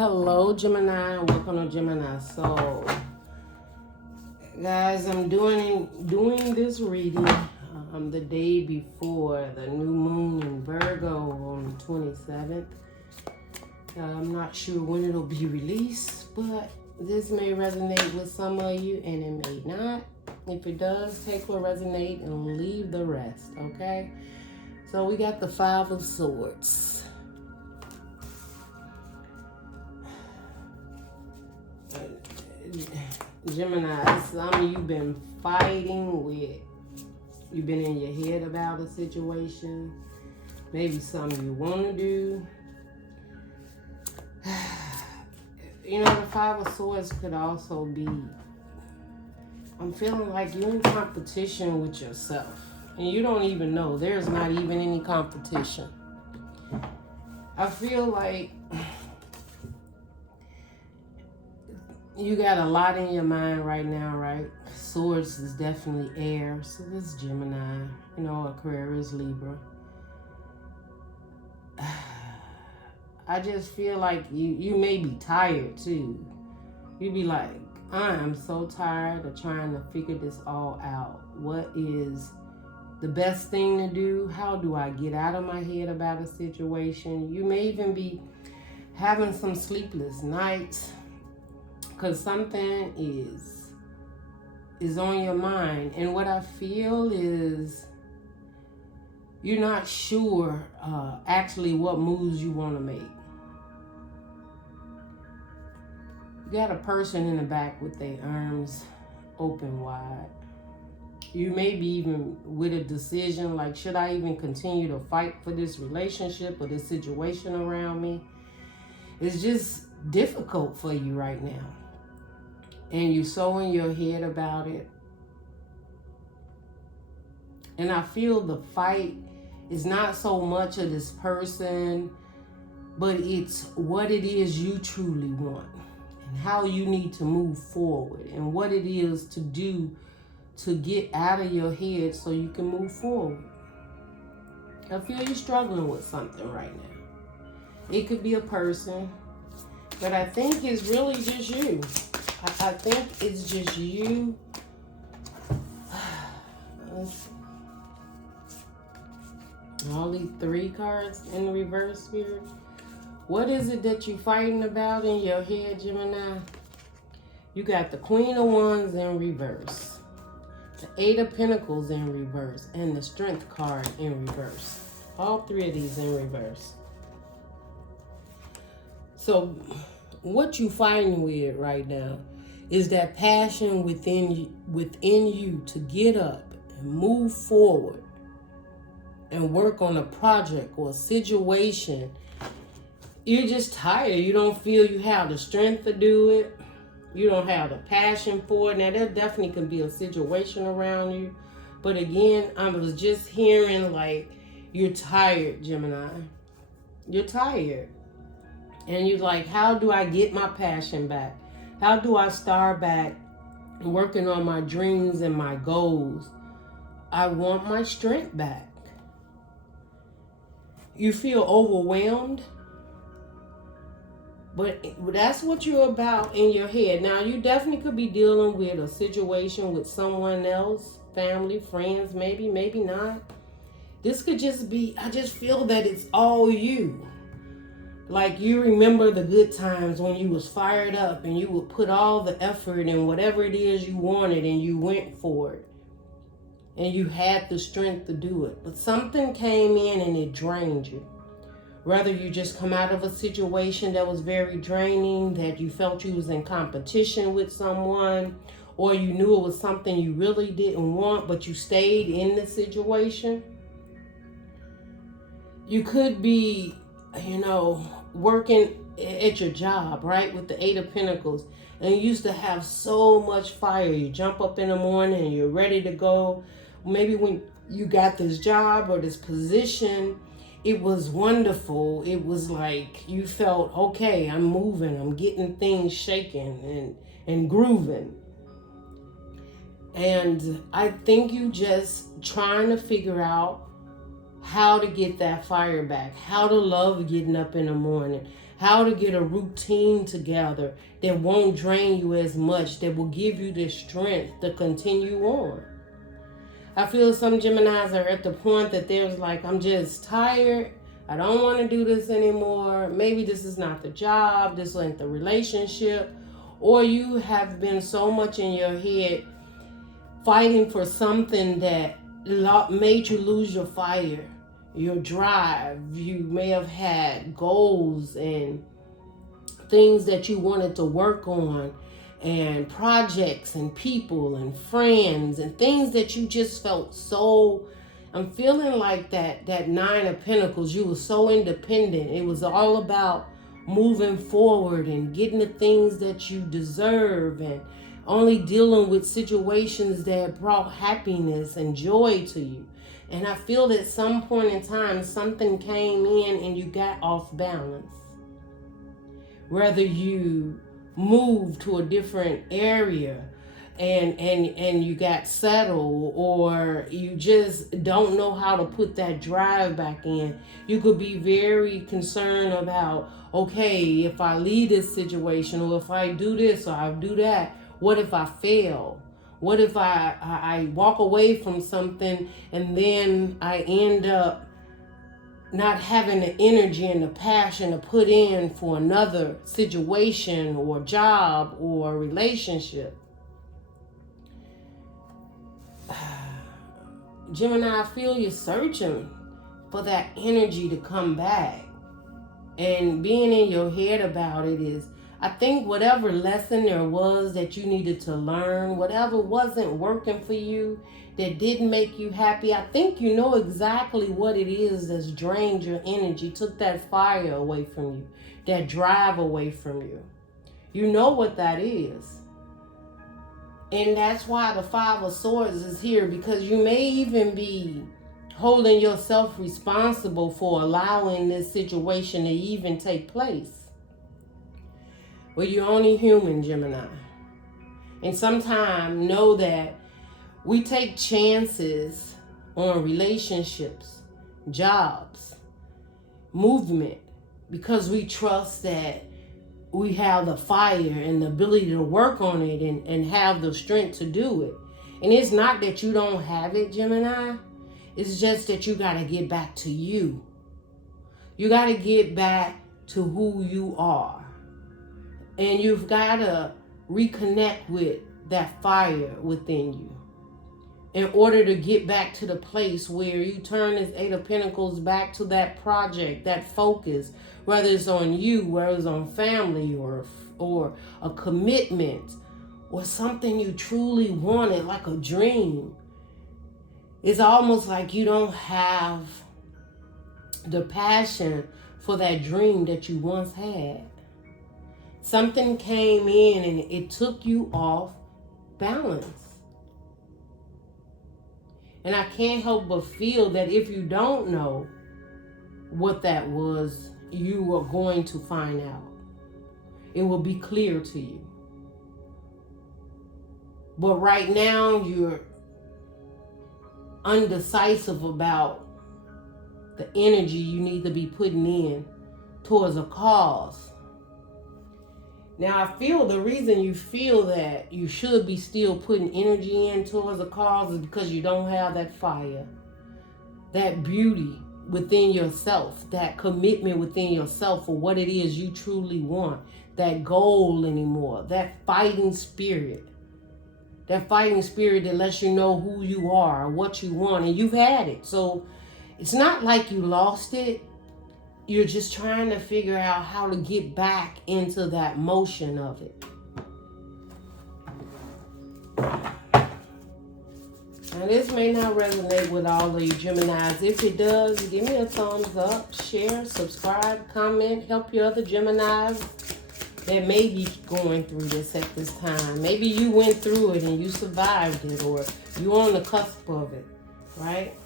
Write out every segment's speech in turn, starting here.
Hello, Gemini. Welcome to Gemini Soul. Guys, I'm doing this reading the day before the new moon in Virgo on the 27th. I'm not sure when it'll be released, but this may resonate with some of you and it may not. If it does, take what resonates and leave the rest, okay? So we got the Five of Swords. Gemini, some of you been fighting with, you've been in your head about a situation. Maybe something you want to do. You know, the Five of Swords could also be, I'm feeling like you're in competition with yourself. And you don't even know. There's not even any competition. I feel like you got a lot in your mind right now, right? Swords is definitely air. So this is Gemini, you know, Aquarius, Libra. I just feel like you may be tired too. You be like, I am so tired of trying to figure this all out. What is the best thing to do? How do I get out of my head about a situation? You may even be having some sleepless nights because something is on your mind. And what I feel is you're not sure actually what moves you want to make. You got a person in the back with their arms open wide. You may be even with a decision like, should I even continue to fight for this relationship or this situation around me? It's just difficult for you right now. And you're so in your head about it. And I feel the fight is not so much of this person, but it's what it is you truly want and how you need to move forward and what it is to do to get out of your head so you can move forward. I feel you're struggling with something right now. It could be a person, but I think it's really just you. I think it's just you. All these three cards in the reverse, Spirit. What is it that you're fighting about in your head, Gemini? You got the Queen of Wands in reverse, the Eight of Pentacles in reverse, and the Strength card in reverse. All three of these in reverse. So what you fighting with right now is that passion within you to get up and move forward and work on a project or a situation. You're just tired. You don't feel you have the strength to do it. You don't have the passion for it. Now, there definitely can be a situation around you. But again, I was just hearing like you're tired, Gemini. You're tired. And you're like, how do I get my passion back? How do I start back working on my dreams and my goals? I want my strength back. You feel overwhelmed, but that's what you're about in your head. Now, you definitely could be dealing with a situation with someone else, family, friends, maybe not. This could just be, I just feel that it's all you. Like you remember the good times when you was fired up and you would put all the effort in whatever it is you wanted and you went for it. And you had the strength to do it. But something came in and it drained you. Whether you just come out of a situation that was very draining, that you felt you was in competition with someone, or you knew it was something you really didn't want, but you stayed in the situation. You could be, working at your job, right? With the Eight of Pentacles. And you used to have so much fire. You jump up in the morning and you're ready to go. Maybe when you got this job or this position, it was wonderful. It was like you felt, okay, I'm moving. I'm getting things shaking and grooving. And I think you just trying to figure out how to get that fire back, how to love getting up in the morning, how to get a routine together that won't drain you as much, that will give you the strength to continue on. I feel some Geminis are at the point that there's like, I'm just tired. I don't want to do this anymore. Maybe this is not the job. This ain't the relationship. Or you have been so much in your head fighting for something that made you lose your fire, your drive. You may have had goals and things that you wanted to work on, and projects and people and friends and things that you just felt so, I'm feeling like that Nine of Pentacles, you were so independent. It was all about moving forward and getting the things that you deserve and only dealing with situations that brought happiness and joy to you. And I feel that at some point in time, something came in and you got off balance. Whether you moved to a different area and you got settled, or you just don't know how to put that drive back in. You could be very concerned about, okay, if I leave this situation, or if I do this or I do that, what if I fail? What if I walk away from something and then I end up not having the energy and the passion to put in for another situation or job or relationship? Gemini, I feel you're searching for that energy to come back. And being in your head about it is, I think whatever lesson there was that you needed to learn, whatever wasn't working for you, that didn't make you happy, I think you know exactly what it is that's drained your energy, took that fire away from you, that drive away from you. You know what that is. And that's why the Five of Swords is here, because you may even be holding yourself responsible for allowing this situation to even take place. Well, you're only human, Gemini. And sometimes know that we take chances on relationships, jobs, movement, because we trust that we have the fire and the ability to work on it and have the strength to do it. And it's not that you don't have it, Gemini. It's just that you got to get back to you. You got to get back to who you are. And you've got to reconnect with that fire within you in order to get back to the place where you turn this Eight of Pentacles back to that project, that focus, whether it's on you, whether it's on family or a commitment or something you truly wanted, like a dream. It's almost like you don't have the passion for that dream that you once had. Something came in and it took you off balance. And I can't help but feel that if you don't know what that was, you are going to find out. It will be clear to you. But right now, you're undecisive about the energy you need to be putting in towards a cause. Now, I feel the reason you feel that you should be still putting energy in towards a cause is because you don't have that fire, that beauty within yourself, that commitment within yourself for what it is you truly want, that goal anymore, that fighting spirit that lets you know who you are, what you want, and you've had it. So it's not like you lost it. You're just trying to figure out how to get back into that motion of it. Now, this may not resonate with all of you Geminis. If it does, give me a thumbs up, share, subscribe, comment, help your other Geminis that may be going through this at this time. Maybe you went through it and you survived it, or you're on the cusp of it, right?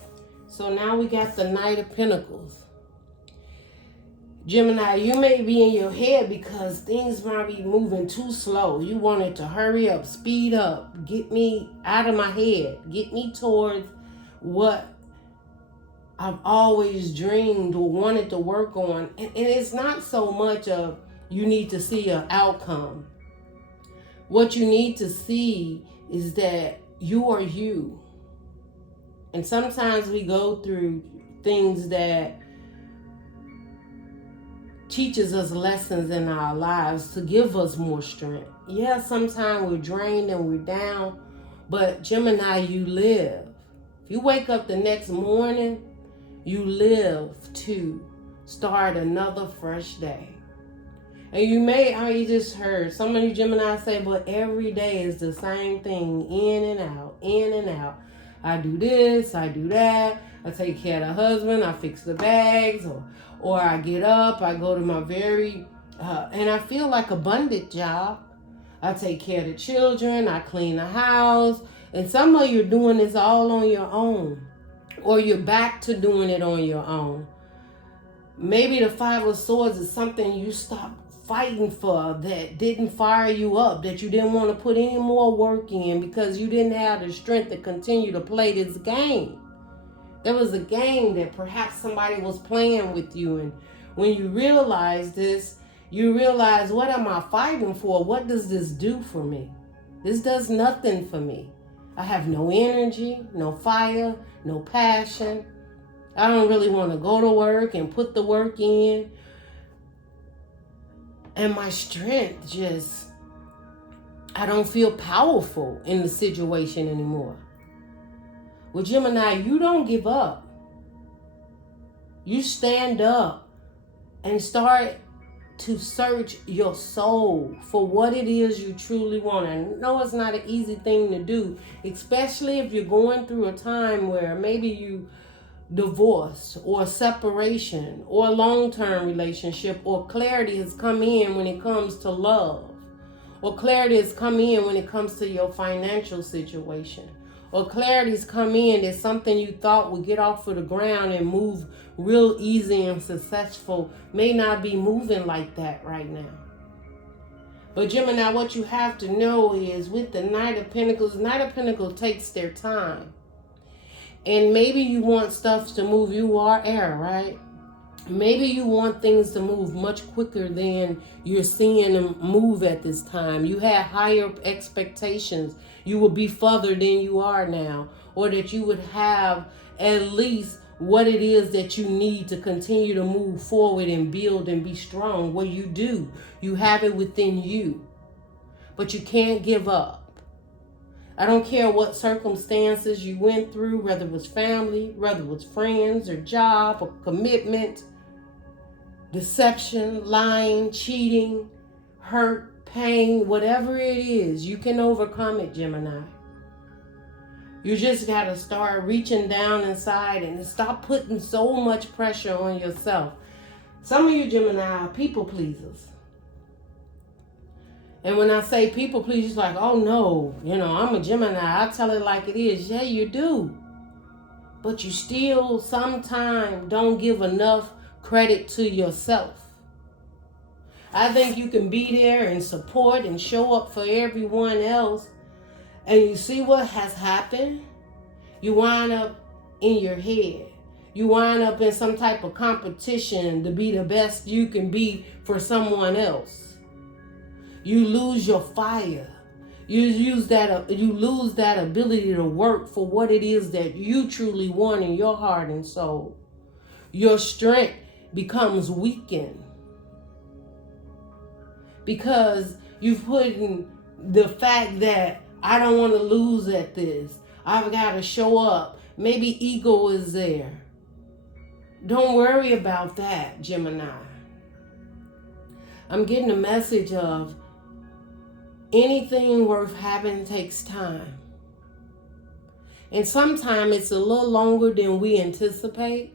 So now we got the Knight of Pentacles. Gemini, you may be in your head because things might be moving too slow. You want it to hurry up, speed up, get me out of my head, get me towards what I've always dreamed or wanted to work on. And it's not so much of you need to see an outcome. What you need to see is that you are you. And sometimes we go through things that teaches us lessons in our lives to give us more strength. Yeah, sometimes we're drained and we're down, but Gemini, you live. If you wake up the next morning, you live to start another fresh day. And you just heard some of you Gemini say, but every day is the same thing, in and out, in and out. I do this, I do that. I take care of the husband, I fix the bags, or I get up, I go to my and I feel like abundant job. I take care of the children, I clean the house. And some of you are doing this all on your own, or you're back to doing it on your own. Maybe the Five of Swords is something you stopped fighting for, that didn't fire you up, that you didn't want to put any more work in because you didn't have the strength to continue to play this game. There was a game that perhaps somebody was playing with you, and when you realize this, you realize, what am I fighting for? What does this do for me? This does nothing for me. I have no energy, no fire, no passion. I don't really want to go to work and put the work in. And my strength I don't feel powerful in the situation anymore. Well, Gemini, you don't give up. You stand up and start to search your soul for what it is you truly want. I know it's not an easy thing to do, especially if you're going through a time where maybe you divorce or separation or long-term relationship, or clarity has come in when it comes to love, or clarity has come in when it comes to your financial situation, or clarity's come in that something you thought would get off of the ground and move real easy and successful may not be moving like that right now. But Gemini, what you have to know is with the Knight of Pentacles takes their time. And maybe you want stuff to move. You are air, right? Maybe you want things to move much quicker than you're seeing them move at this time. You had higher expectations. You would be further than you are now. Or that you would have at least what it is that you need to continue to move forward and build and be strong. Well, you do. You have it within you. But you can't give up. I don't care what circumstances you went through, whether it was family, whether it was friends or job or commitment, deception, lying, cheating, hurt, pain, whatever it is, you can overcome it, Gemini. You just got to start reaching down inside and stop putting so much pressure on yourself. Some of you Gemini are people pleasers. And when I say people please, it's like, oh no, I'm a Gemini. I tell it like it is. Yeah, you do. But you still sometimes don't give enough credit to yourself. I think you can be there and support and show up for everyone else. And you see what has happened? You wind up in your head. You wind up in some type of competition to be the best you can be for someone else. You lose your fire. You lose that ability to work for what it is that you truly want in your heart and soul. Your strength becomes weakened because you've put in the fact that I don't want to lose at this. I've got to show up. Maybe ego is there. Don't worry about that, Gemini. I'm getting a message of anything worth having takes time. And sometimes it's a little longer than we anticipate,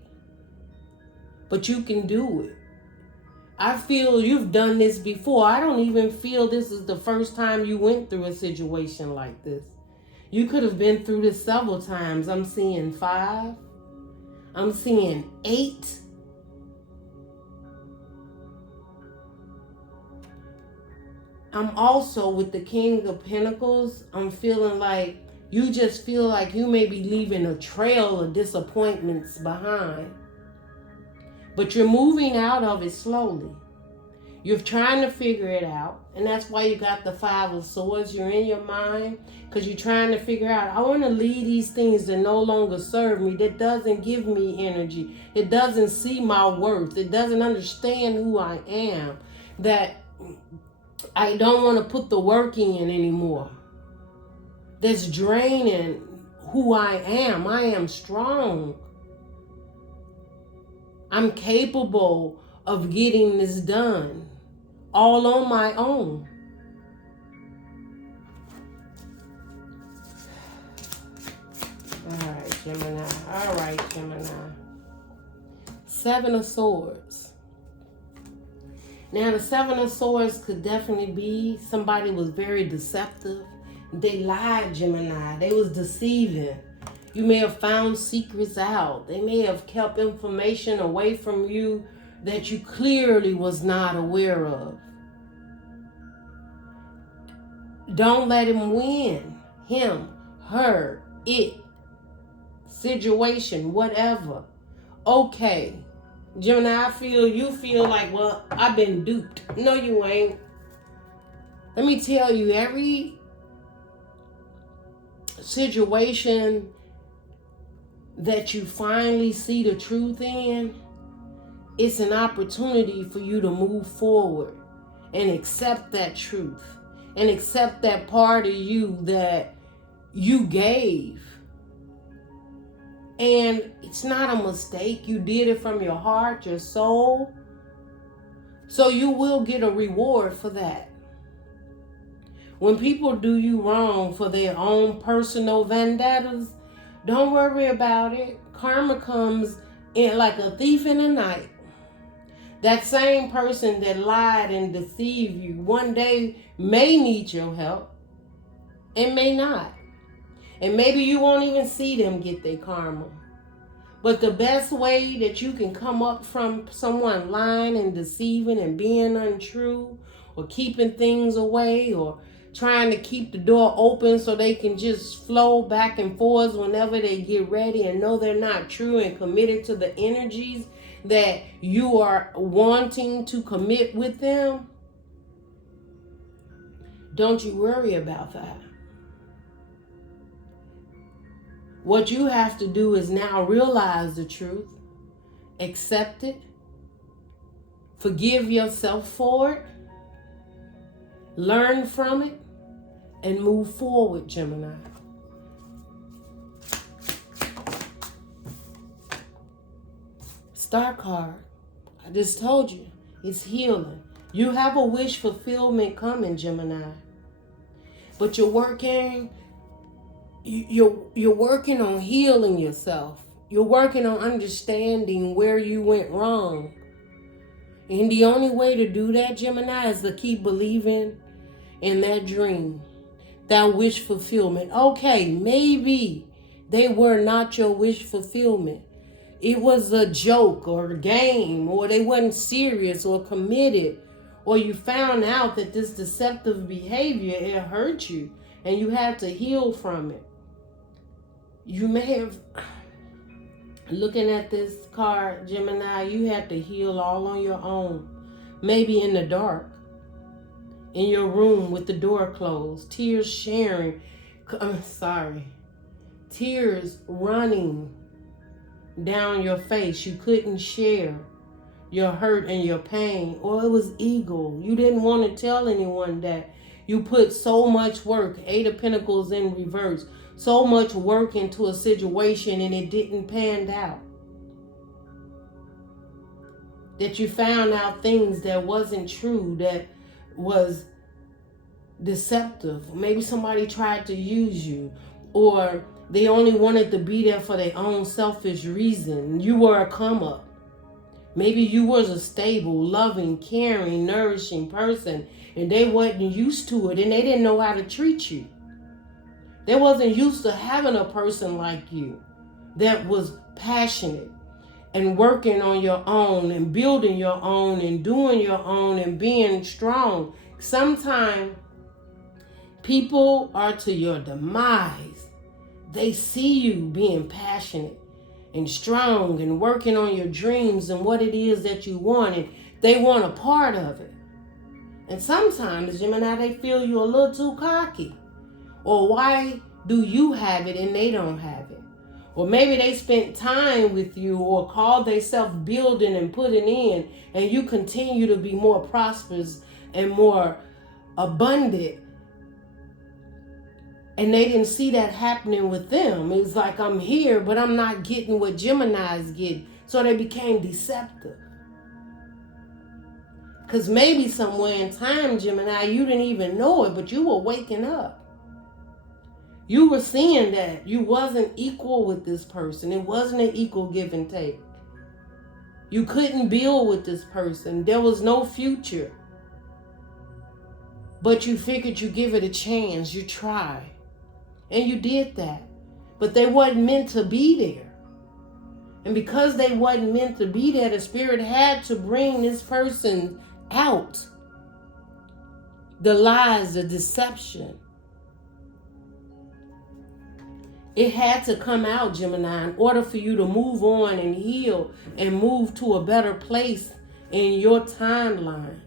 but you can do it. I feel you've done this before. I don't even feel this is the first time you went through a situation like this. You could have been through this several times. I'm seeing 5. I'm seeing 8. I'm also with the King of Pentacles. I'm feeling like You just feel like you may be leaving a trail of disappointments behind. But you're moving out of it slowly. You're trying to figure it out. And that's why you got the 5 of Swords. You're in your mind because you're trying to figure out, I want to leave these things that no longer serve me, that doesn't give me energy, it doesn't see my worth, it doesn't understand who I am, that I don't want to put the work in anymore, that's draining who I am. I am strong. I'm capable of getting this done all on my own. All right, Gemini. All right, Gemini. 7 of Swords. Now, the 7 of Swords could definitely be somebody was very deceptive. They lied, Gemini. They was deceiving. You may have found secrets out. They may have kept information away from you that you clearly was not aware of. Don't let him win. Him, her, it, situation, whatever. Okay. Gemini, you feel like, well, I've been duped. No, you ain't. Let me tell you, every situation that you finally see the truth in, it's an opportunity for you to move forward and accept that truth and accept that part of you that you gave. And it's not a mistake. You did it from your heart, your soul. So you will get a reward for that. When people do you wrong for their own personal vendettas, don't worry about it. Karma comes in like a thief in the night. That same person that lied and deceived you one day may need your help and may not. And maybe you won't even see them get their karma. But the best way that you can come up from someone lying and deceiving and being untrue or keeping things away or trying to keep the door open so they can just flow back and forth whenever they get ready and know they're not true and committed to the energies that you are wanting to commit with them, don't you worry about that. What you have to do is now realize the truth, accept it, forgive yourself for it, learn from it, and move forward, Gemini. Star card. I just told you, it's healing. You have a wish fulfillment coming, Gemini. But you're working on healing yourself. You're working on understanding where you went wrong. And the only way to do that, Gemini, is to keep believing in that dream, that wish fulfillment. Okay, maybe they were not your wish fulfillment. It was a joke or a game, or they wasn't serious or committed, or you found out that this deceptive behavior, it hurt you and you had to heal from it. You may have, looking at this card, Gemini, you had to heal all on your own. Maybe in the dark, in your room with the door closed, tears tears running down your face. You couldn't share your hurt and your pain, or it was ego. You didn't want to tell anyone that you put so much work, 8 of Pentacles in reverse, so much work into a situation and it didn't pan out. That you found out things that wasn't true, that was deceptive. Maybe somebody tried to use you, or they only wanted to be there for their own selfish reason. You were a come up. Maybe you was a stable, loving, caring, nourishing person, and they wasn't used to it, and they didn't know how to treat you. They wasn't used to having a person like you that was passionate and working on your own and building your own and doing your own and being strong. Sometimes people are to your demise they see you being passionate and strong and working on your dreams and what it is that you want, and they want a part of it. And sometimes, Gemini, they feel you a little too cocky. Or why do you have it and they don't have it? Or maybe they spent time with you or called themselves building and putting in, and you continue to be more prosperous and more abundant. And they didn't see that happening with them. It's like, I'm here, but I'm not getting what Gemini's get. So they became deceptive. Because maybe somewhere in time, Gemini, you didn't even know it, but you were waking up. You were seeing that you wasn't equal with this person. It wasn't an equal give and take. You couldn't build with this person. There was no future. But you figured you give it a chance. You try. And you did that. But they wasn't meant to be there. And because they wasn't meant to be there, the spirit had to bring this person out. The lies, the deception. It had to come out, Gemini, in order for you to move on and heal and move to a better place in your timeline.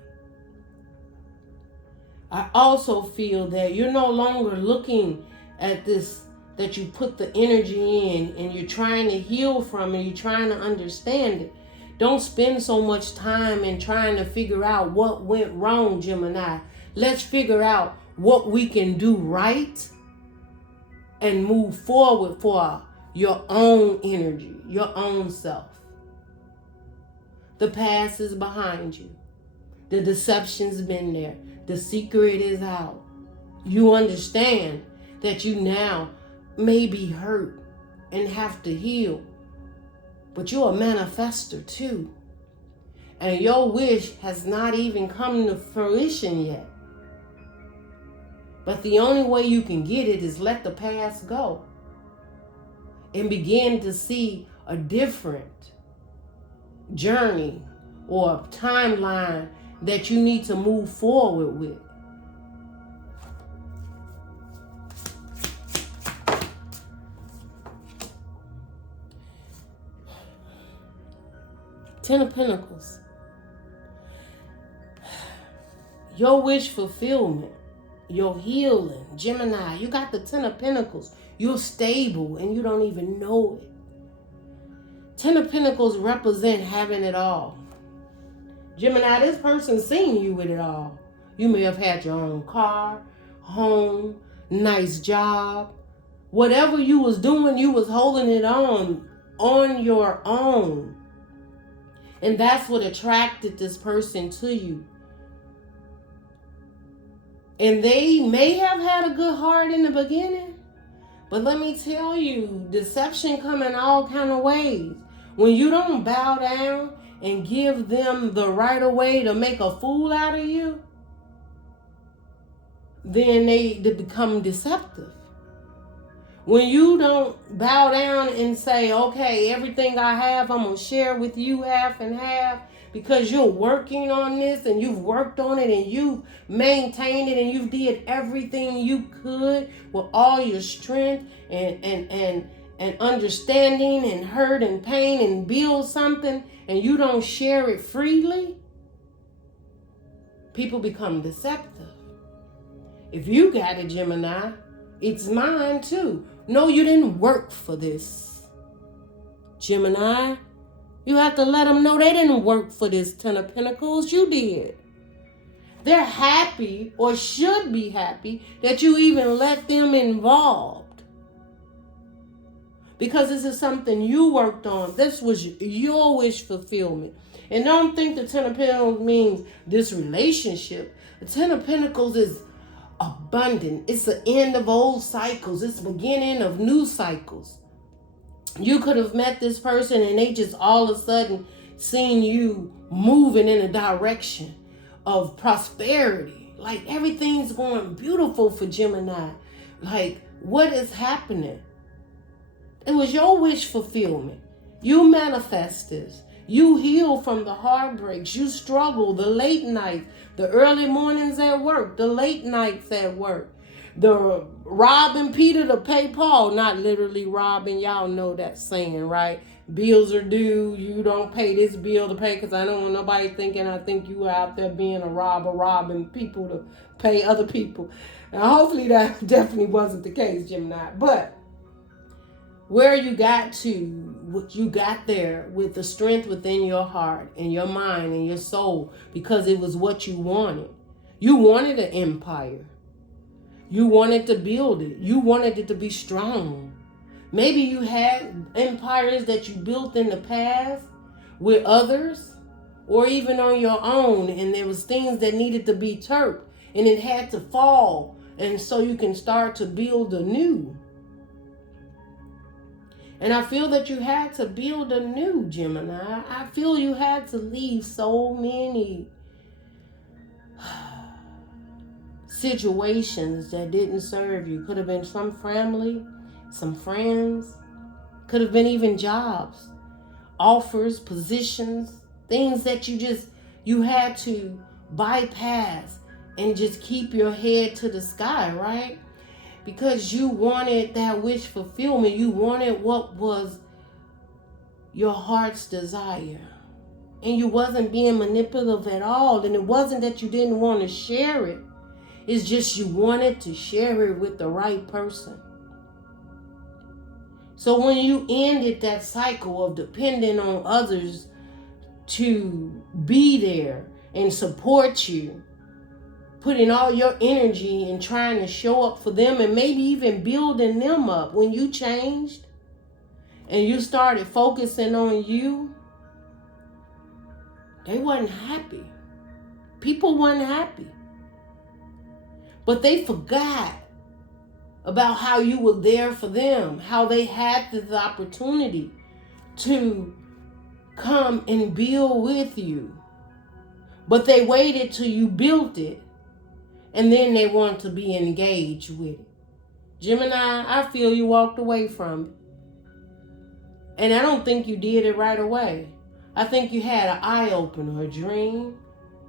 I also feel that you're no longer looking at this, that you put the energy in and you're trying to heal from it, you're trying to understand it. Don't spend so much time in trying to figure out what went wrong, Gemini. Let's figure out what we can do right and move forward for your own energy, your own self. The past is behind you. The deception's been there. The secret is out. You understand that you now may be hurt and have to heal. But you're a manifester too. And your wish has not even come to fruition yet. But the only way you can get it is let the past go and begin to see a different journey or timeline that you need to move forward with. Ten of Pentacles. Your wish fulfillment. Your healing. Gemini, you got the Ten of Pentacles. You're stable and you don't even know it. Ten of Pentacles represent having it all. Gemini, this person's seen you with it all. You may have had your own car, home, nice job. Whatever you was doing, you was holding it on your own. And that's what attracted this person to you. And they may have had a good heart in the beginning. But let me tell you, deception come in all kind of ways. When you don't bow down and give them the right of way to make a fool out of you, then they become deceptive. When you don't bow down and say, okay, everything I have, I'm going to share with you half and half, because you're working on this and you've worked on it and you've maintained it and you've did everything you could with all your strength and understanding and hurt and pain and build something, and you don't share it freely, people become deceptive. If you got it, Gemini, it's mine too. No, you didn't work for this. Gemini, you have to let them know they didn't work for this Ten of Pentacles. You did. They're happy, or should be happy, that you even let them involved. Because this is something you worked on. This was your wish fulfillment. And don't think the Ten of Pentacles means this relationship. The Ten of Pentacles is abundant. It's the end of old cycles. It's the beginning of new cycles. You could have met this person and they just all of a sudden seen you moving in a direction of prosperity. Like everything's going beautiful for Gemini. Like, what is happening? It was your wish fulfillment. You manifest this. You heal from the heartbreaks. You struggle, the late nights, the early mornings at work, the late nights at work. the robbing Peter to pay Paul. Not literally robbing. Y'all know that saying, right? Bills are due. You don't pay this bill to pay because I don't want nobody thinking I think you are out there being a robber, robbing people to pay other people. And hopefully that definitely wasn't the case, Gemini. But where you got to, what you got there with the strength within your heart and your mind and your soul, because it was what you wanted. You wanted an empire. You wanted to build it. You wanted it to be strong. Maybe you had empires that you built in the past with others or even on your own, and there was things that needed to be turped and it had to fall, and so you can start to build anew. And I feel that you had to build anew, Gemini. I feel you had to leave so many situations that didn't serve you. Could have been some family, some friends, could have been even jobs, offers, positions, things that you had to bypass and just keep your head to the sky, right? Because you wanted that wish fulfillment. You wanted what was your heart's desire. And you wasn't being manipulative at all. And it wasn't that you didn't want to share it. It's just you wanted to share it with the right person. So when you ended that cycle of depending on others to be there and support you, putting all your energy and trying to show up for them and maybe even building them up, when you changed and you started focusing on you, they wasn't happy. People weren't happy. But they forgot about how you were there for them, how they had this opportunity to come and build with you. But they waited till you built it, and then they want to be engaged with it. Gemini, I feel you walked away from it. And I don't think you did it right away. I think you had an eye-opener, a dream.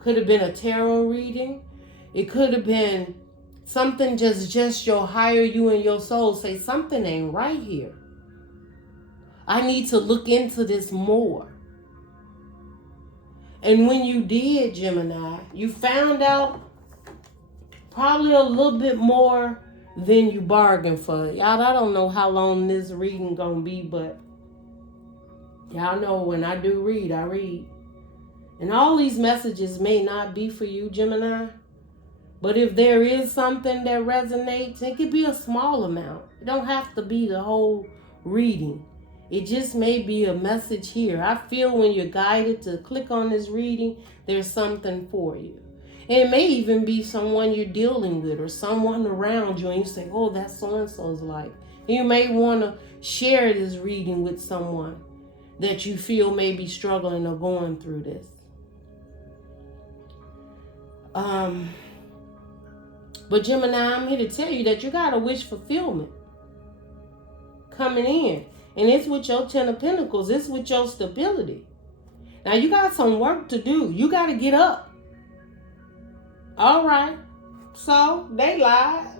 Could have been a tarot reading. It could have been something just your higher you and your soul say, something ain't right here. I need to look into this more. And when you did, Gemini, you found out probably a little bit more than you bargained for. Y'all, I don't know how long this reading gonna be, but y'all know when I do read, I read. And all these messages may not be for you, Gemini, but if there is something that resonates, it could be a small amount. It don't have to be the whole reading. It just may be a message here. I feel when you're guided to click on this reading, there's something for you. And it may even be someone you're dealing with or someone around you, and you say, oh, that's so-and-so's life. And you may want to share this reading with someone that you feel may be struggling or going through this. But Gemini, I'm here to tell you that you got a wish fulfillment coming in. And it's with your 10 of Pentacles. It's with your stability. Now, you got some work to do. You got to get up. All right. So, they lied.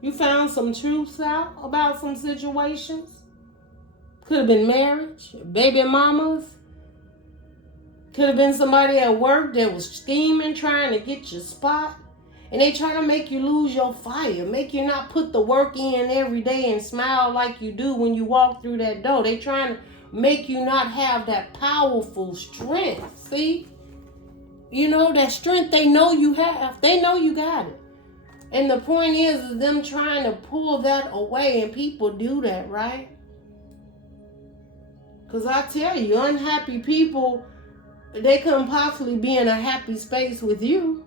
You found some truths out about some situations. Could have been marriage, baby mamas. Could have been somebody at work that was scheming, trying to get your spot. And they try to make you lose your fire, make you not put the work in every day and smile like you do when you walk through that door. They trying to make you not have that powerful strength. See? You know, that strength they know you have. They know you got it. And the point is them trying to pull that away, and people do that, right? Because I tell you, unhappy people, they couldn't possibly be in a happy space with you.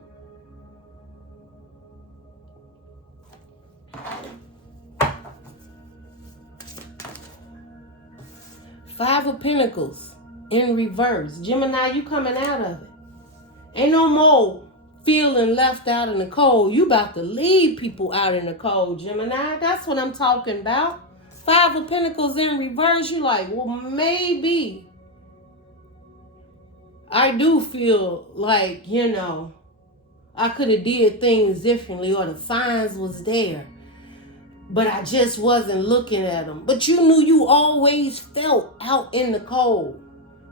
Five of Pentacles in reverse. Gemini, you coming out of it. Ain't no more feeling left out in the cold. You about to leave people out in the cold, Gemini. That's what I'm talking about. Five of Pentacles in reverse. You like, well, maybe I do feel like, you know, I could have did things differently, or the signs was there, but I just wasn't looking at them. But you knew you always felt out in the cold.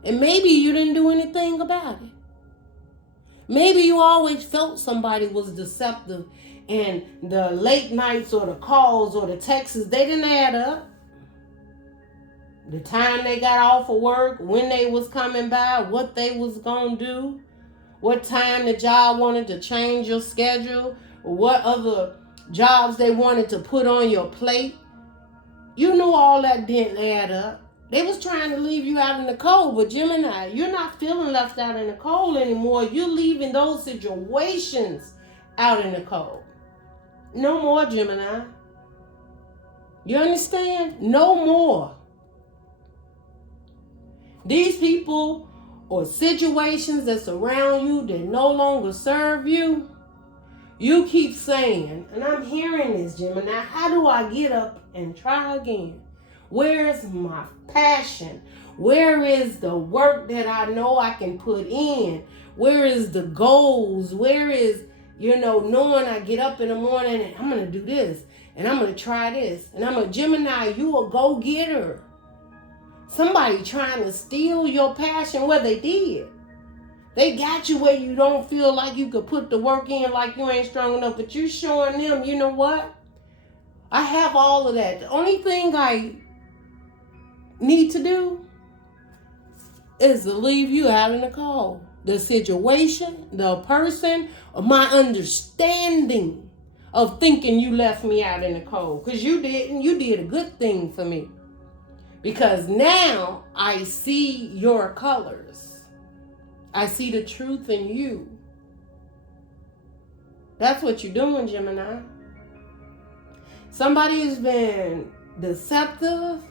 And maybe you didn't do anything about it. Maybe you always felt somebody was deceptive, and the late nights or the calls or the texts, they didn't add up. The time they got off of work, when they was coming by, what they was going to do, what time the job wanted to change your schedule, or what other jobs they wanted to put on your plate. You knew all that didn't add up. They was trying to leave you out in the cold, but Gemini, you're not feeling left out in the cold anymore. You're leaving those situations out in the cold. No more, Gemini. You understand? No more. These people or situations that surround you that no longer serve you, you keep saying, and I'm hearing this, Gemini, how do I get up and try again? Where is my passion? Where is the work that I know I can put in? Where is the goals? Where is, knowing I get up in the morning and I'm going to do this and I'm going to try this. And I'm a Gemini, you a go-getter. Somebody trying to steal your passion. Well, they did. They got you where you don't feel like you could put the work in, like you ain't strong enough. But you showing them, you know what? I have all of that. The only thing I need to do is to leave you out in the cold. The situation, the person, or my understanding of thinking you left me out in the cold. Because you didn't. You did a good thing for me. Because now I see your colors. I see the truth in you. That's what you're doing, Gemini. Somebody has been deceptive.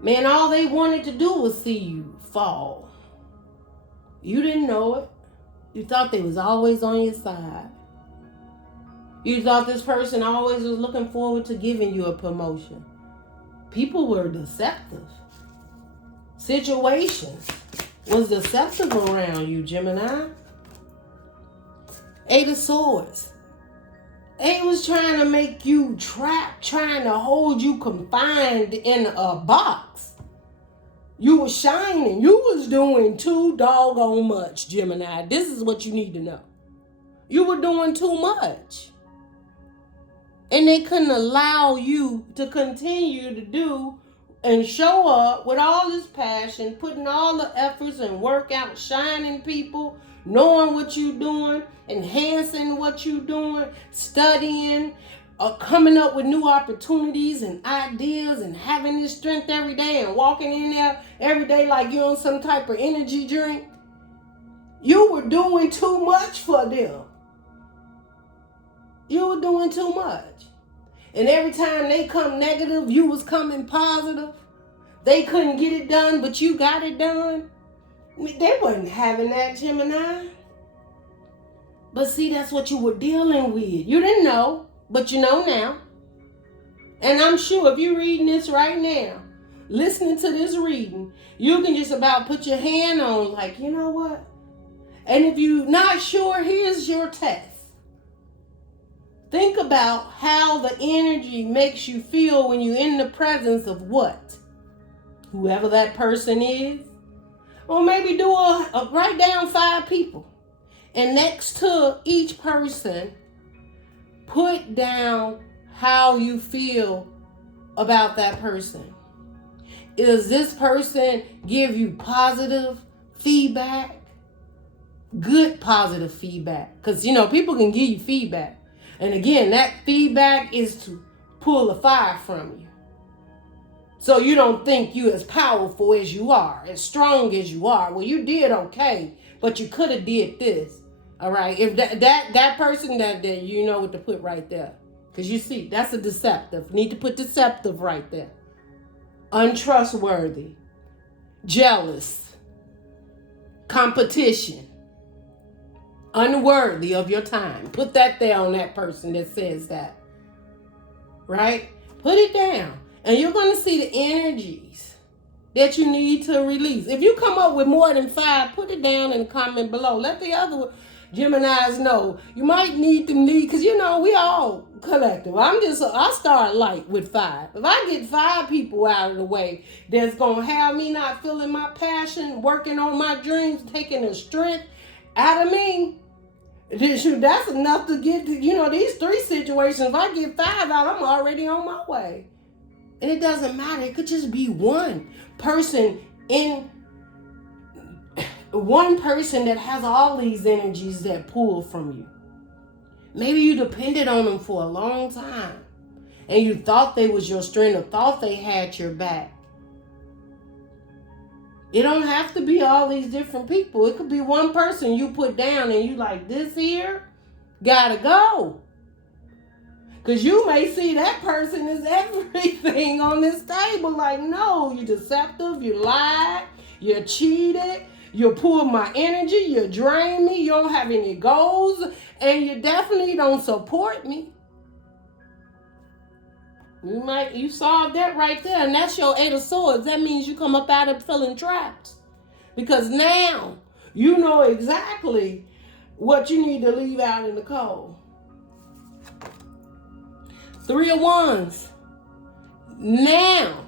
Man, all they wanted to do was see you fall. You didn't know it. You thought they was always on your side. You thought this person always was looking forward to giving you a promotion. People were deceptive. Situations was deceptive around you, Gemini. Eight of Swords. Eight was trying to make you trapped, trying to hold you confined in a box. You were shining. You was doing too doggone much, Gemini. This is what you need to know. You were doing too much. And they couldn't allow you to continue to do and show up with all this passion, putting all the efforts and work out, shining people, knowing what you're doing, enhancing what you're doing, studying, coming up with new opportunities and ideas and having this strength every day and walking in there every day like you're on some type of energy drink. You were doing too much for them. You were doing too much. And every time they come negative, you was coming positive. They couldn't get it done, but you got it done. I mean, they wasn't having that, Gemini. But see, that's what you were dealing with. You didn't know, but you know now. And I'm sure if you're reading this right now, listening to this reading, you can just about put your hand on like, you know what? And if you're not sure, here's your test. Think about how the energy makes you feel when you're in the presence of what? Whoever that person is. Or maybe do write down 5 people. And next to each person, put down how you feel about that person. Does this person give you positive feedback? Good positive feedback. Because, people can give you feedback. And again, that feedback is to pull the fire from you. So you don't think you as powerful as you are, as strong as you are. Well, you did okay, but you could have did this. All right. If that person that you know what to put right there. Because you see, that's a deceptive. Need to put deceptive right there. Untrustworthy. Jealous. Competition. Unworthy of your time. Put that there on that person that says that. Right? Put it down. And you're going to see the energies that you need to release. If you come up with more than 5, put it down in the comment below. Let the other Geminis know you might need them because you know we all collective. I start light with 5. If I get 5 people out of the way that's gonna have me not feeling my passion, working on my dreams, taking the strength out of me, that's enough to get to, these 3 situations. If I get 5 out, I'm already on my way. And it doesn't matter. It could just be one person that has all these energies that pull from you. Maybe you depended on them for a long time and you thought they was your strength or thought they had your back. It don't have to be all these different people. It could be one person you put down and you like, this here gotta go. Because you may see that person is everything on this table. Like, no, you're deceptive, you lied, you cheated, you pull my energy, you drain me, you don't have any goals, and you definitely don't support me. You solved that right there, and that's your 8 of Swords. That means you come up out of feeling trapped. Because now you know exactly what you need to leave out in the cold. 3 of Wands. Now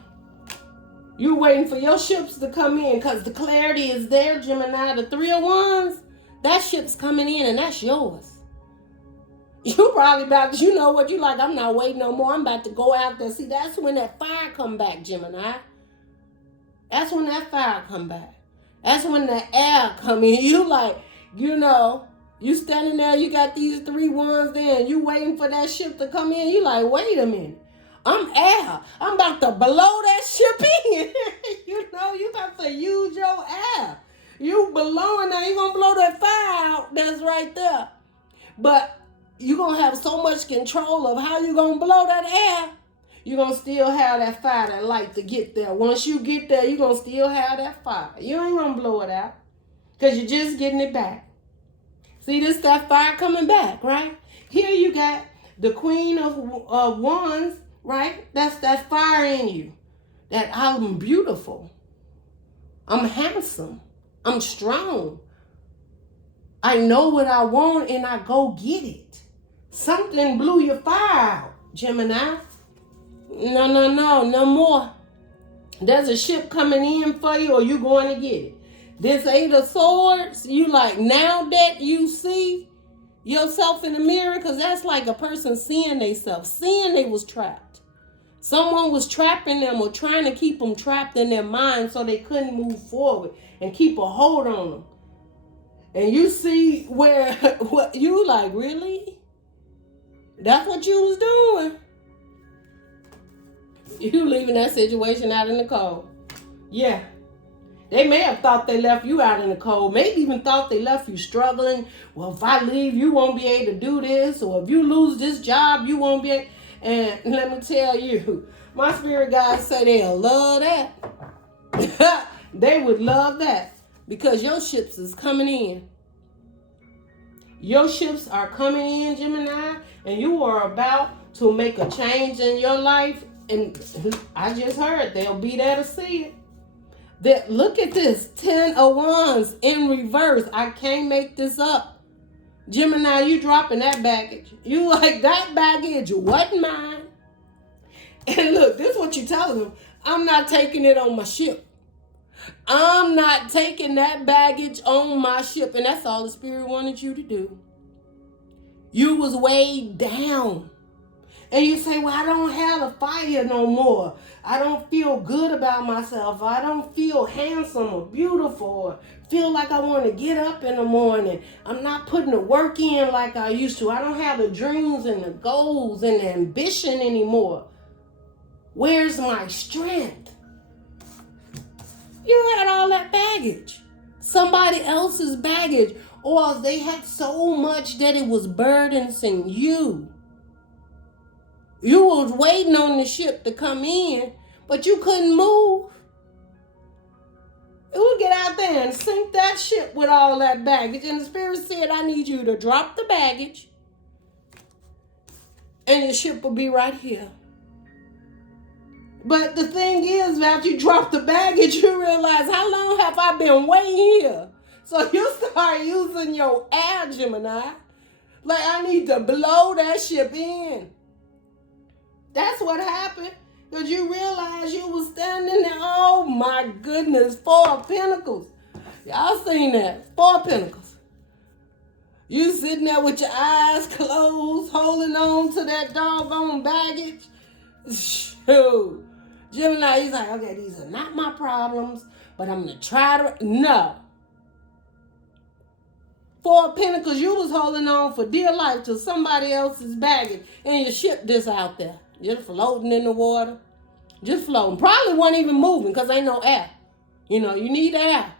you're waiting for your ships to come in because the clarity is there, Gemini. The 3 of Wands, that ship's coming in and that's yours. You probably about to, you know what, you like, I'm not waiting no more. I'm about to go out there. See, that's when that fire come back, Gemini. That's when that fire come back. That's when the air come in. You like, you standing there, you got these 3 wands there, and you waiting for that ship to come in. You like, wait a minute. I'm air. I'm about to blow that ship in. You about to use your air. You blowing now. You going to blow that fire out that's right there. But you're going to have so much control of how you going to blow that air. You're going to still have that fire, that light to get there. Once you get there, you're going to still have that fire. You ain't going to blow it out because you're just getting it back. See, that fire coming back, right? Here you got the Queen of Wands, right? That's that fire in you. That I'm beautiful. I'm handsome. I'm strong. I know what I want and I go get it. Something blew your fire out, Gemini. No more. There's a ship coming in for you or you going to get it. This 8 of Swords, you like, now that you see yourself in the mirror, because that's like a person seeing themselves, seeing they was trapped. Someone was trapping them or trying to keep them trapped in their mind so they couldn't move forward and keep a hold on them. And you see where, what you like, really? That's what you was doing. You leaving that situation out in the cold. Yeah. They may have thought they left you out in the cold. Maybe even thought they left you struggling. Well, if I leave, you won't be able to do this. Or if you lose this job, you won't be able. And let me tell you, my spirit guides say they'll love that. They would love that. Because your ships is coming in. Your ships are coming in, Gemini. And you are about to make a change in your life. And I just heard they'll be there to see it. Look at this, 10 of Wands in reverse. I can't make this up. Gemini, you dropping that baggage. You like, that baggage wasn't mine. And look, this is what you're telling them. I'm not taking it on my ship. I'm not taking that baggage on my ship. And that's all the Spirit wanted you to do. You was weighed down. And you say, well, I don't have a fire no more. I don't feel good about myself. I don't feel handsome or beautiful or feel like I want to get up in the morning. I'm not putting the work in like I used to. I don't have the dreams and the goals and the ambition anymore. Where's my strength? You had all that baggage. Somebody else's baggage. Or they had so much that it was burdensome you. You was waiting on the ship to come in, but you couldn't move. You would get out there and sink that ship with all that baggage. And the Spirit said, I need you to drop the baggage. And your ship will be right here. But the thing is, after you drop the baggage, you realize, how long have I been waiting here? So you start using your air, Gemini. Like, I need to blow that ship in. That's what happened. Because you realize you was standing there. Oh, my goodness. 4 of Pentacles. Y'all seen that. 4 of Pentacles. You sitting there with your eyes closed, holding on to that doggone baggage. Shoot. Gemini, he's like, okay, these are not my problems, but I'm going to try to... No. 4 of Pentacles, you was holding on for dear life to somebody else's baggage, and you shipped this out there. Just floating in the water. Just floating. Probably wasn't even moving because ain't no air. You know, you need air.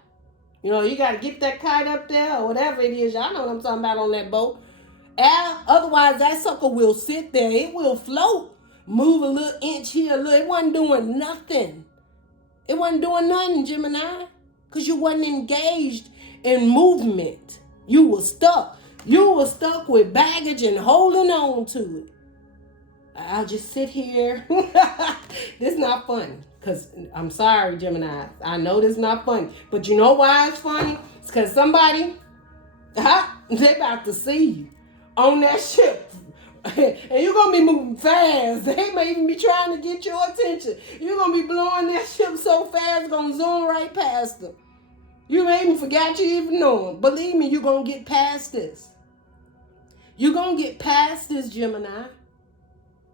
You know, you got to get that kite up there or whatever it is. Y'all know what I'm talking about on that boat. Air, otherwise that sucker will sit there. It will float. Move a little inch here, a little. It wasn't doing nothing. It wasn't doing nothing, Gemini. Because you wasn't engaged in movement. You were stuck. You were stuck with baggage and holding on to it. I'll just sit here. This is not funny. Because I'm sorry, Gemini. I know this is not funny. But you know why it's funny? It's because somebody, they about to see you on that ship. And you're going to be moving fast. They may even be trying to get your attention. You're going to be blowing that ship so fast, it's going to zoom right past them. You may even forgot you even know them. Believe me, you're going to get past this. You're going to get past this, Gemini.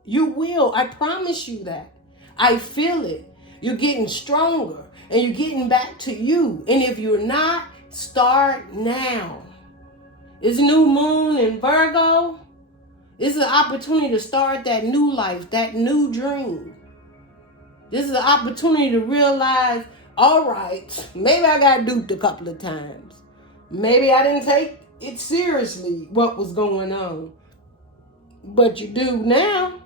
You will. I promise you that. I feel it. You're getting stronger. And you're getting back to you. And if you're not, start now. It's new moon in Virgo. This is an opportunity to start that new life, that new dream. This is an opportunity to realize, all right, maybe I got duped a couple of times. Maybe I didn't take it seriously, what was going on. But you do now.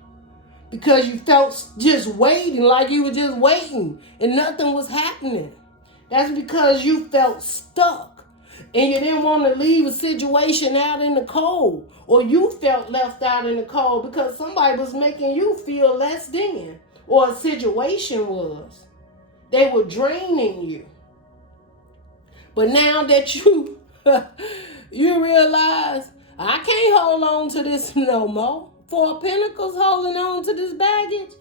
Because you felt just waiting, like you were just waiting and nothing was happening. That's because you felt stuck and you didn't want to leave a situation out in the cold, or you felt left out in the cold because somebody was making you feel less than, or a situation was. They were draining you. But now that you realize, I can't hold on to this no more. 4 of Pentacles holding on to this baggage.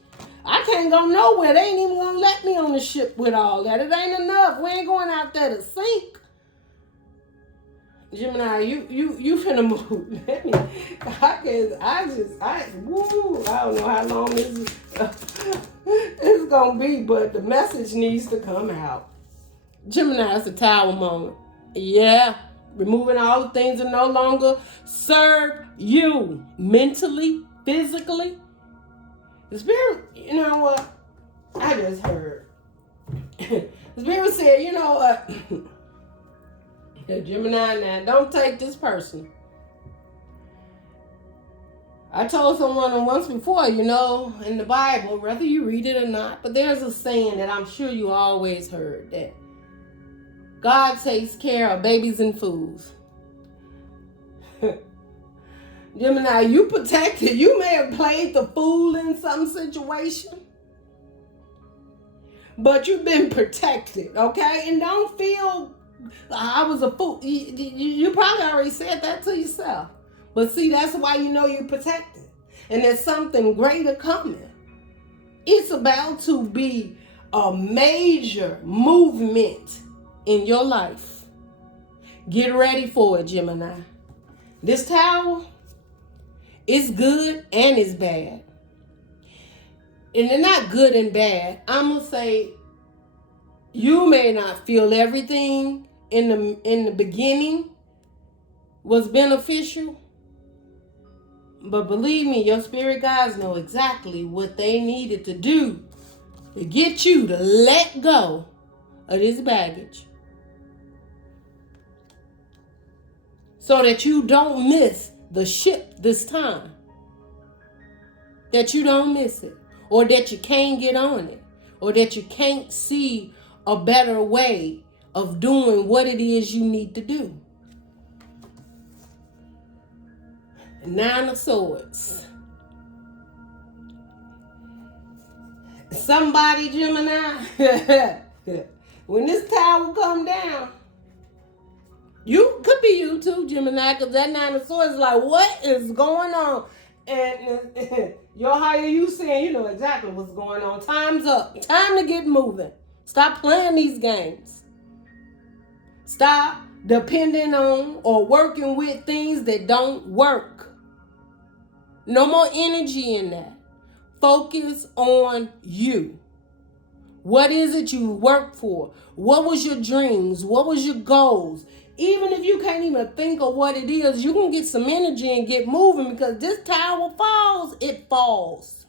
I can't go nowhere. They ain't even gonna let me on the ship with all that. It ain't enough. We ain't going out there to sink. Gemini, you finna move. I don't know how long this is gonna be, but the message needs to come out. Gemini, it's a Tower moment. Yeah. Removing all the things that no longer serve you mentally, physically. The Spirit, you know what? I just heard. The Spirit said, you know what? Gemini, now don't take this person. I told someone once before, you know, in the Bible, whether you read it or not, but there's a saying that I'm sure you always heard, that God takes care of babies and fools. Gemini, you protected. You may have played the fool in some situation, but you've been protected, okay? And don't feel I was a fool. You probably already said that to yourself. But see, that's why you know you're protected. And there's something greater coming. It's about to be a major movement in your life. Get ready for it, Gemini. This Tower is good and it's bad. And they're not good and bad. I'm going to say you may not feel everything in the beginning was beneficial. But believe me, your spirit guides know exactly what they needed to do to get you to let go of this baggage, so that you don't miss the ship this time. That you don't miss it. Or that you can't get on it. Or that you can't see a better way of doing what it is you need to do. 9 of Swords. Somebody, Gemini, when this Tower come down, You could be you too, Gemini, because that 9 of Swords is like, what is going on? And your higher you saying, you know exactly what's going on. Time's up. Time to get moving. Stop playing these games. Stop depending on or working with things that don't work. No more energy in that. Focus on you. What is it you work for? What was your dreams? What was your goals? Even if you can't even think of what it is, you can get some energy and get moving, because this tower falls, it falls.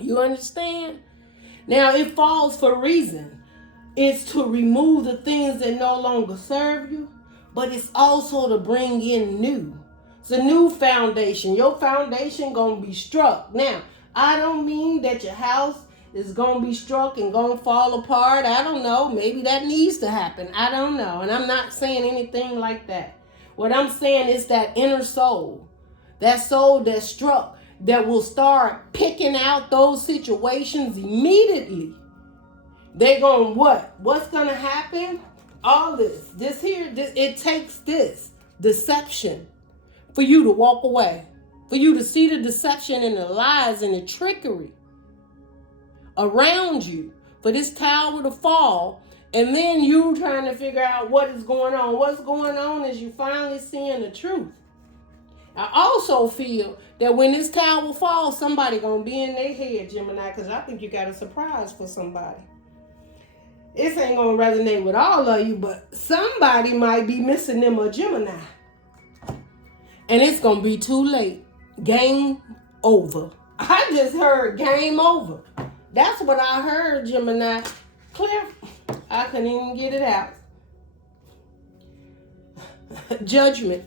You understand? Now, it falls for a reason. It's to remove the things that no longer serve you, but it's also to bring in new. It's a new foundation. Your foundation going to be struck. Now, I don't mean that your house is going to be struck and going to fall apart. I don't know. Maybe that needs to happen. I don't know. And I'm not saying anything like that. What I'm saying is that inner soul, that soul that's struck, that will start picking out those situations immediately. They're going to what? What's going to happen? All this here, it takes this deception for you to walk away, for you to see the deception and the lies and the trickery around you, for this tower to fall, and then you trying to figure out what is going on. What's going on is you finally seeing the truth. I also feel that when this tower falls, somebody gonna be in their head, Gemini, because I think you got a surprise for somebody. This ain't gonna resonate with all of you, but somebody might be missing them a Gemini, and it's gonna be too late. Game over. I just heard game over. That's what I heard, Gemini. Clear. I couldn't even get it out. Judgment.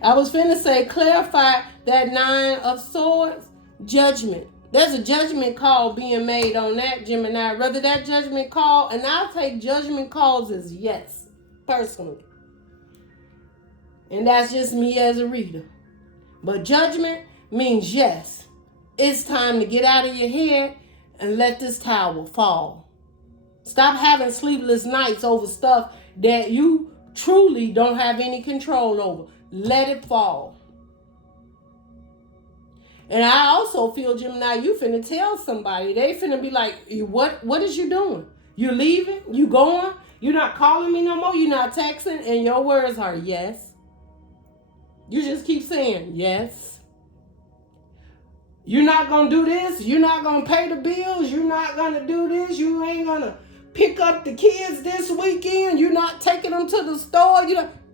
I was finna say, clarify that 9 of Swords. Judgment. There's a judgment call being made on that, Gemini. Whether that judgment call, and I'll take judgment calls as yes, personally. And that's just me as a reader. But judgment means yes. It's time to get out of your head and let this tower fall. Stop having sleepless nights over stuff that you truly don't have any control over. Let it fall. And I also feel, Gemini, you finna tell somebody. They finna be like, what is you doing? You leaving? You going? You not calling me no more? You not texting? And your words are yes. You just keep saying yes. You're not going to do this. You're not going to pay the bills. You're not going to do this. You ain't going to pick up the kids this weekend. You're not taking them to the store.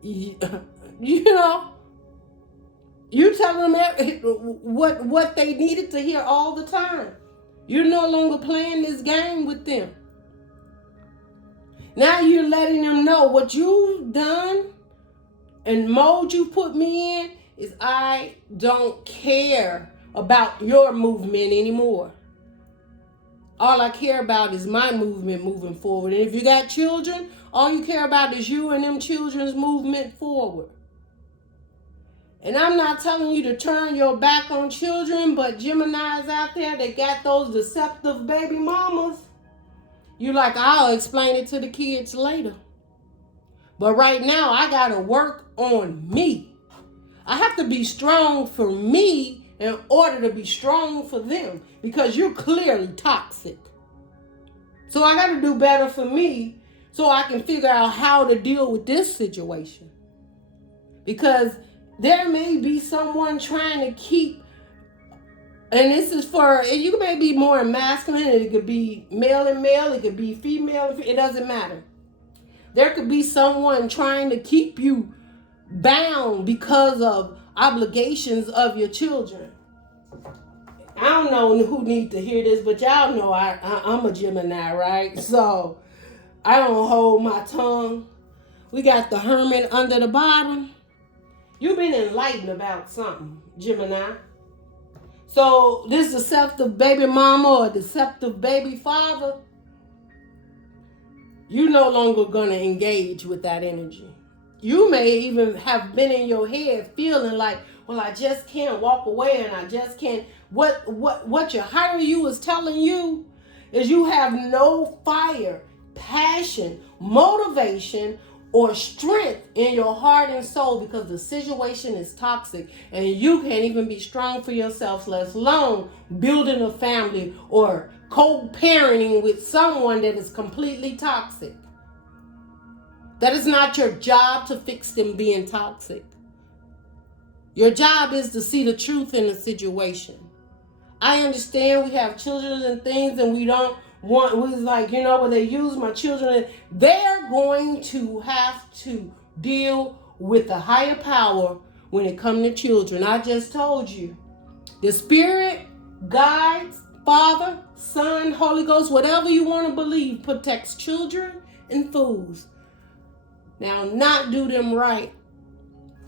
You telling them what they needed to hear all the time. You're no longer playing this game with them. Now you're letting them know what you've done and mode you put me in is I don't care about your movement anymore. All I care about is my movement moving forward. And if you got children, all you care about is you and them children's movement forward. And I'm not telling you to turn your back on children, but Geminis out there that got those deceptive baby mamas, you like, I'll explain it to the kids later. But right now, I got to work on me. I have to be strong for me in order to be strong for them, because you're clearly toxic. So I got to do better for me so I can figure out how to deal with this situation. Because there may be someone trying to keep, and this is for, you may be more masculine, it could be male and male, it could be female, it doesn't matter. There could be someone trying to keep you bound because of obligations of your children. I don't know who needs to hear this, but y'all know I'm a Gemini, right? So I don't hold my tongue. We got the Hermit under the bottom. You've been enlightened about something, Gemini. So this deceptive baby mama or deceptive baby father, you're no longer going to engage with that energy. You may even have been in your head feeling like, well, I just can't walk away and I just can't. What your higher you is telling you is you have no fire, passion, motivation, or strength in your heart and soul because the situation is toxic and you can't even be strong for yourself, let alone building a family or co-parenting with someone that is completely toxic. That is not your job to fix them being toxic. Your job is to see the truth in the situation. I understand we have children and things and we don't want, we like, when they use my children, they're going to have to deal with the higher power when it comes to children. I just told you, the Spirit, God, Father, Son, Holy Ghost, whatever you want to believe, protects children and fools. Now, not do them right.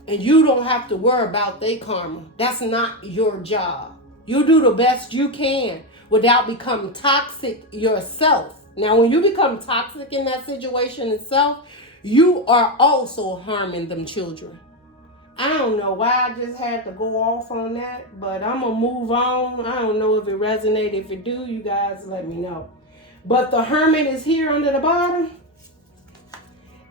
And you don't have to worry about their karma. That's not your job. You do the best you can without becoming toxic yourself. Now, when you become toxic in that situation itself, you are also harming them children. I don't know why I just had to go off on that, but I'm going to move on. I don't know if it resonated. If it do, you guys let me know. But the Hermit is here under the bottom.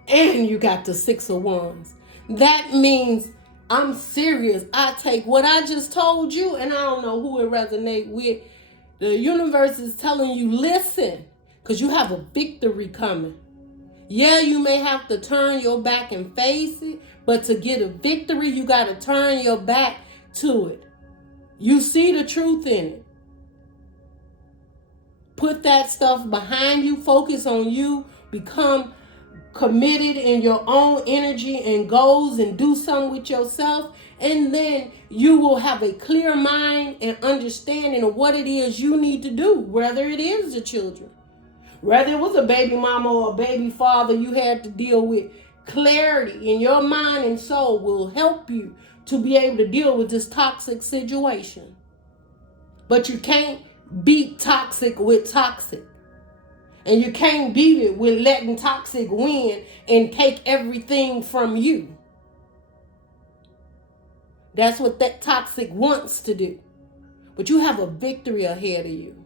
And you got the Six of Wands. That means I'm serious. I take what I just told you, and I don't know who it resonates with. The universe is telling you, listen, because you have a victory coming. Yeah, you may have to turn your back and face it, but to get a victory, you got to turn your back to it. You see the truth in it. Put that stuff behind you. Focus on you. Become committed in your own energy and goals and do something with yourself, and then you will have a clear mind and understanding of what it is you need to do, whether it is the children, whether it was a baby mama or a baby father you had to deal with. Clarity in your mind and soul will help you to be able to deal with this toxic situation. But you can't beat toxic with toxic. And you can't beat it with letting toxic win and take everything from you. That's what that toxic wants to do. But you have a victory ahead of you.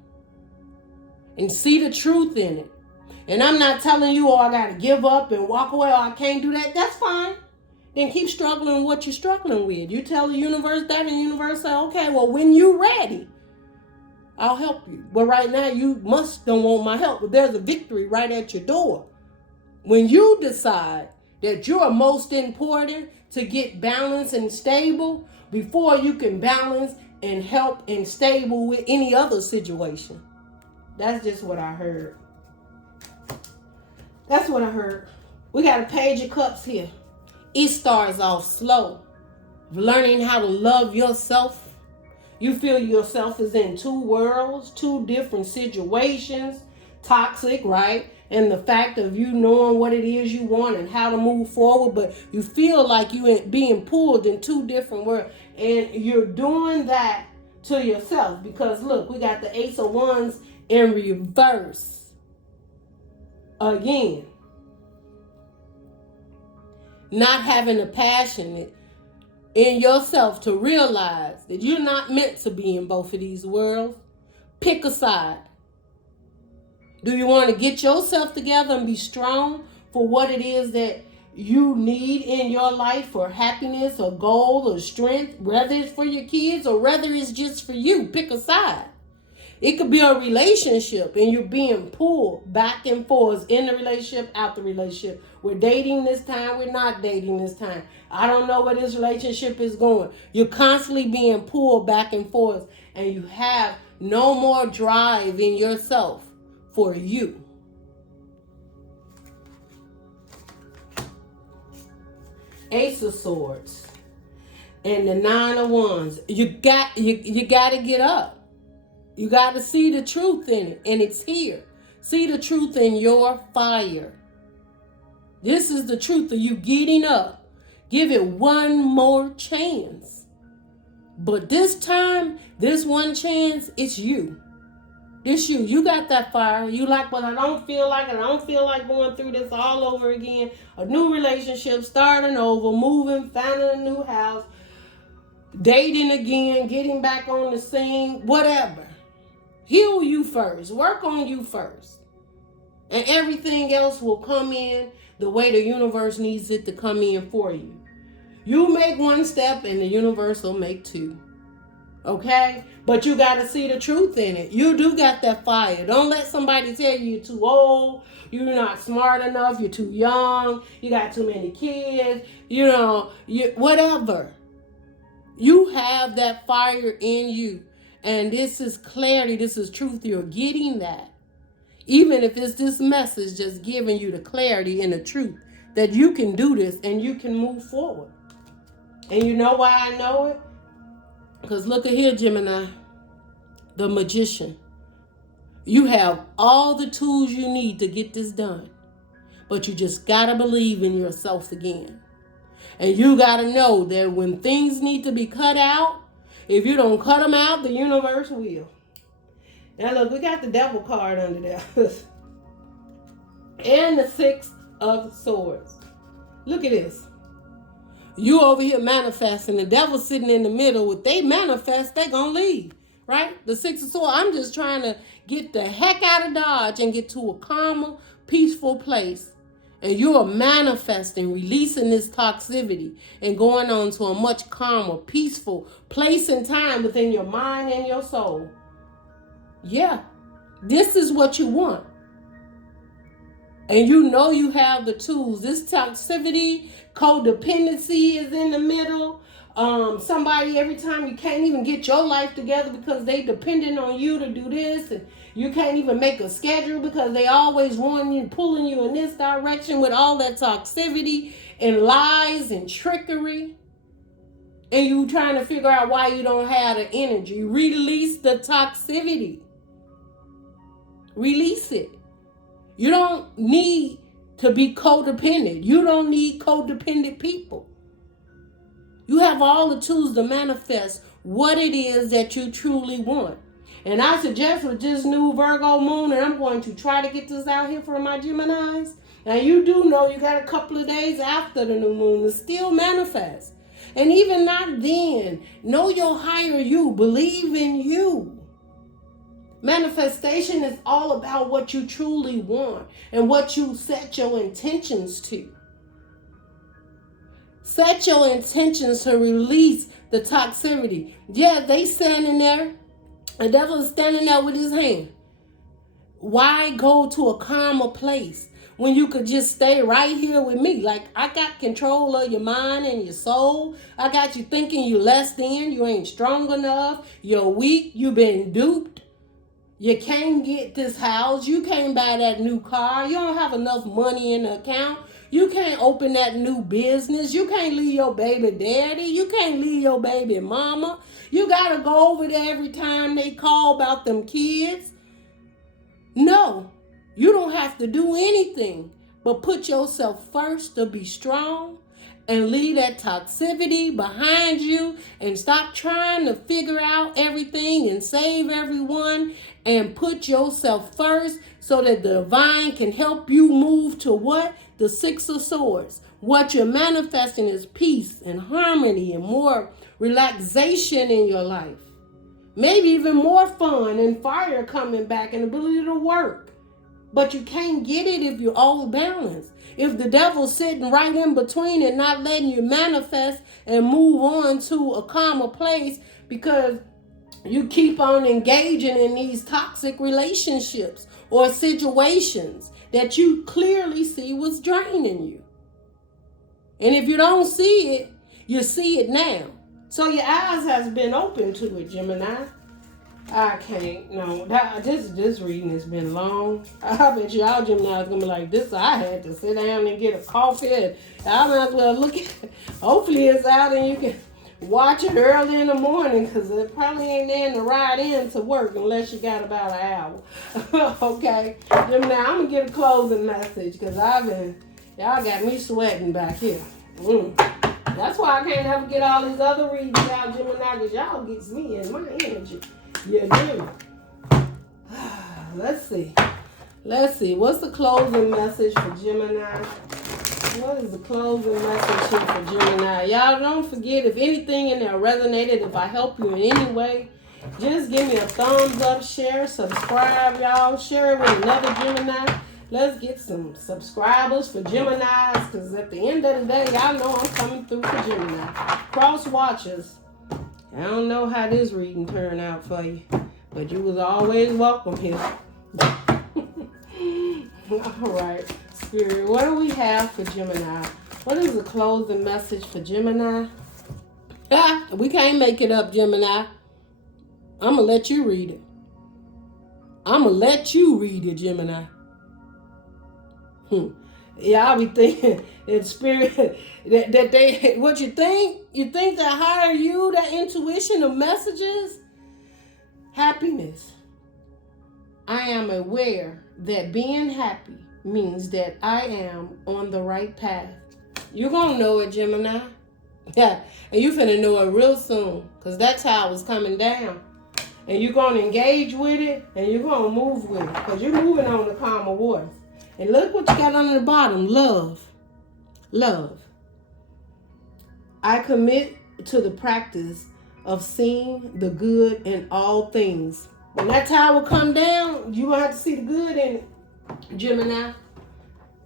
And see the truth in it. And I'm not telling you, I got to give up and walk away, or I can't do that. That's fine. Then keep struggling with what you're struggling with. You tell the universe that, and the universe say, okay, well, when you're ready, I'll help you. But right now, you don't want my help. But there's a victory right at your door. When you decide that you're most important to get balanced and stable before you can balance and help and stable with any other situation. That's just what I heard. That's what I heard. We got a Page of Cups here. It starts off slow. Learning how to love yourself. You feel yourself is in two worlds, two different situations, toxic, right? And the fact of you knowing what it is you want and how to move forward, but you feel like you're being pulled in two different worlds. And you're doing that to yourself because, look, we got the Ace of Wands in reverse. Again. Not having a passion in yourself to realize that you're not meant to be in both of these worlds. Pick a side. Do you want to get yourself together and be strong for what it is that you need in your life for happiness or goal or strength, whether it's for your kids or whether it's just for you? Pick a side. It could be a relationship and you're being pulled back and forth in the relationship, out the relationship. We're dating this time, we're not dating this time. I don't know where this relationship is going. You're constantly being pulled back and forth and you have no more drive in yourself for you. Ace of Swords and the Nine of Wands. You got to get up. You got to see the truth in it, and it's here. See the truth in your fire. This is the truth of you getting up. Give it one more chance. But this time, this one chance, it's you. It's you. You got that fire. You like, but I don't feel like it. I don't feel like going through this all over again. A new relationship, starting over, moving, finding a new house, dating again, getting back on the scene, whatever. Heal you first. Work on you first. And everything else will come in the way the universe needs it to come in for you. You make one step and the universe will make two. Okay? But you got to see the truth in it. You do got that fire. Don't let somebody tell you you're too old, you're not smart enough, you're too young, you got too many kids, whatever. You have that fire in you. And this is clarity, this is truth. You're getting that. Even if it's this message just giving you the clarity and the truth that you can do this and you can move forward. And you know why I know it? Because look at here, Gemini, the magician. You have all the tools you need to get this done. But you just got to believe in yourself again. And you got to know that when things need to be cut out, if you don't cut them out, the universe will. Now look, we got the devil card under there. And the 6 of Swords. Look at this. You over here manifesting. The devil sitting in the middle. If they manifest, they gonna leave. Right? The 6 of Swords. I'm just trying to get the heck out of Dodge and get to a calmer, peaceful place. And you are manifesting, releasing this toxicity and going on to a much calmer, peaceful place and time within your mind and your soul. Yeah, this is what you want. And you know you have the tools. This toxicity, codependency is in the middle. Somebody, every time you can't even get your life together because they depending on you to do this, and you can't even make a schedule because they always wanting you, pulling you in this direction with all that toxicity and lies and trickery. And you trying to figure out why you don't have the energy. Release the toxicity. Release it. You don't need to be codependent. You don't need codependent people. You have all the tools to manifest what it is that you truly want. And I suggest with this new Virgo moon, and I'm going to try to get this out here for my Geminis. Now you do know you got a couple of days after the new moon to still manifest. And even not then, know your higher you. Believe in you. Manifestation is all about what you truly want and what you set your intentions to. Set your intentions to release the toxicity. Yeah, they standing there. The devil is standing there with his hand. Why go to a calmer place when you could just stay right here with me? Like, I got control of your mind and your soul. I got you thinking you less than. You ain't strong enough. You're weak. You've been duped. You can't get this house. You can't buy that new car. You don't have enough money in the account. You can't open that new business. You can't leave your baby daddy. You can't leave your baby mama. You got to go over there every time they call about them kids. No, you don't have to do anything but put yourself first to be strong and leave that toxicity behind you and stop trying to figure out everything and save everyone and put yourself first so that the divine can help you move to what? The 6 of Swords. What you're manifesting is peace and harmony and more relaxation in your life. Maybe even more fun and fire coming back and ability to work. But you can't get it if you're off balance. If the devil's sitting right in between and not letting you manifest and move on to a calmer place because you keep on engaging in these toxic relationships or situations that you clearly see was draining you. And if you don't see it, you see it now. So your eyes has been open to it, Gemini. I can't, no. This reading has been long. I bet y'all Gemini is going to be like, this, I had to sit down and get a coffee. And I might as well look at it. Hopefully it's out and you can watch it early in the morning because it probably ain't there to ride in to work unless you got about an hour. Okay. Gemini, I'm going to get a closing message because y'all got me sweating back here. That's why I can't ever get all these other readings out, Gemini, because y'all gets me in my energy. You do. Let's see. What's the closing message for Gemini? What is the closing message here for Gemini? Y'all don't forget, if anything in there resonated, if I help you in any way, just give me a thumbs up, share, subscribe, y'all. Share it with another Gemini Let's get some subscribers for Geminis, because at the end of the day, y'all know I'm coming through for Gemini. Cross watchers. I don't know how this reading turned out for you, but you was always welcome here. All right, Spirit, what do we have for Gemini? What is the closing message for Gemini? We can't make it up, Gemini. I'm going to let you read it. I'm going to let you read it, Gemini. Yeah, I'll be thinking that Spirit, that they, what you think? You think that higher you, that intuition of messages? Happiness. I am aware that being happy means that I am on the right path. You're going to know it, Gemini. Yeah, and you finna know it real soon, because that's how it was coming down. And you're going to engage with it, and you're going to move with it, because you're moving on the calmer waters. And look what you got on the bottom, love. Love. I commit to the practice of seeing the good in all things. When that tower come down, you're going to have to see the good in it, Gemini.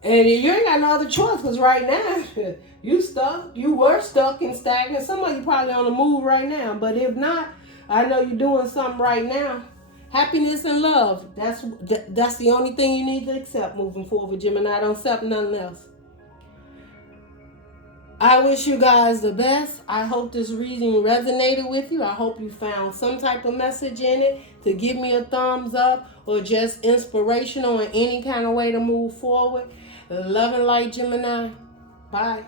And you ain't got no other choice, because right now, you stuck. You were stuck and stagnant. Some of you probably on the move right now. But if not, I know you're doing something right now. Happiness and love. That's the only thing you need to accept moving forward, Gemini. Don't accept nothing else. I wish you guys the best. I hope this reading resonated with you. I hope you found some type of message in it to give me a thumbs up or just inspirational in any kind of way to move forward. Love and light, Gemini. Bye.